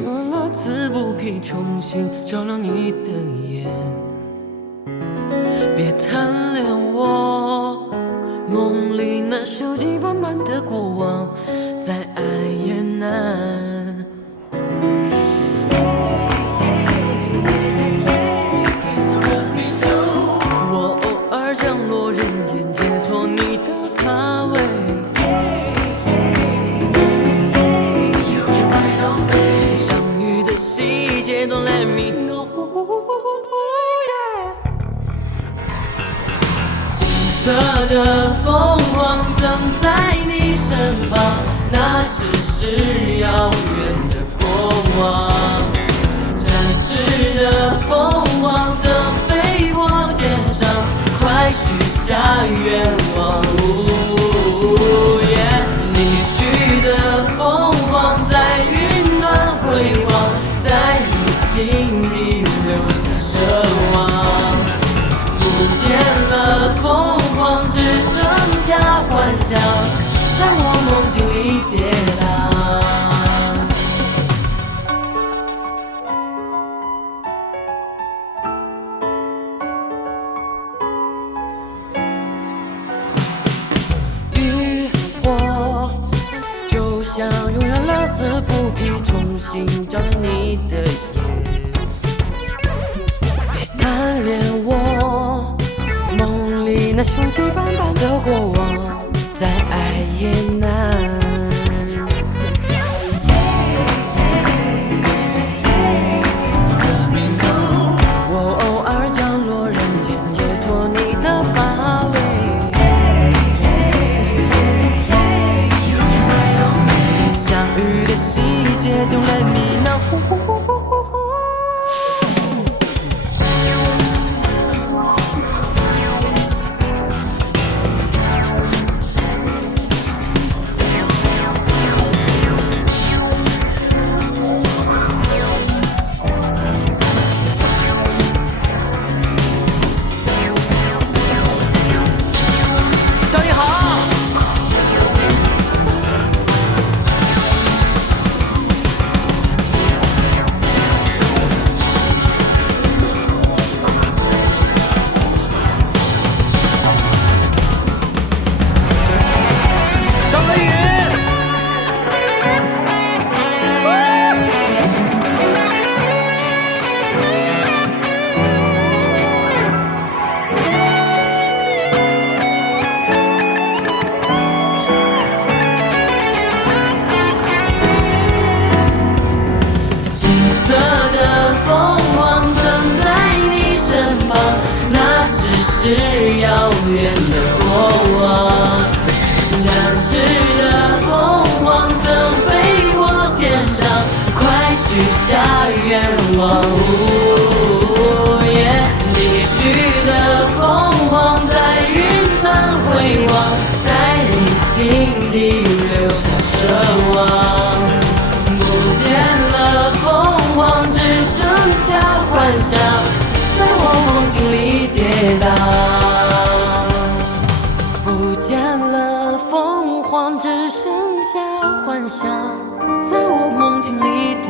你有了自不必重新照亮你的眼，别贪恋我梦里那锈迹斑斑的过往，再爱也难。我偶尔降落人间，解脱你的乏味。相遇的细节，Don't let me know。金色的凤凰曾在你身旁，那只是遥远的过往。展翅的凤凰曾飞过天上，快许下愿望。离去的凤凰在云端回望，在你心里留下奢望。不见了凤凰，只剩下幻想，在我梦境里跌宕。渔火就像永远乐此不疲，重新照亮你的眼。别贪恋我梦里那锈迹斑斑的过往，再爱也难。我偶尔降落人间，解脱你的乏味。相遇的细节，Don't let me know。张你好。张泽宇。金色的凤凰曾在你身旁，那只是遥远的过往。展翅的凤凰曾飞过天上，快许下愿望。离去的凤凰在云端回望，在你心底留下奢望。不见了凤凰，只剩下幻想，在我梦境里跌宕。不见了凤凰，只剩下幻想，在我梦境里跌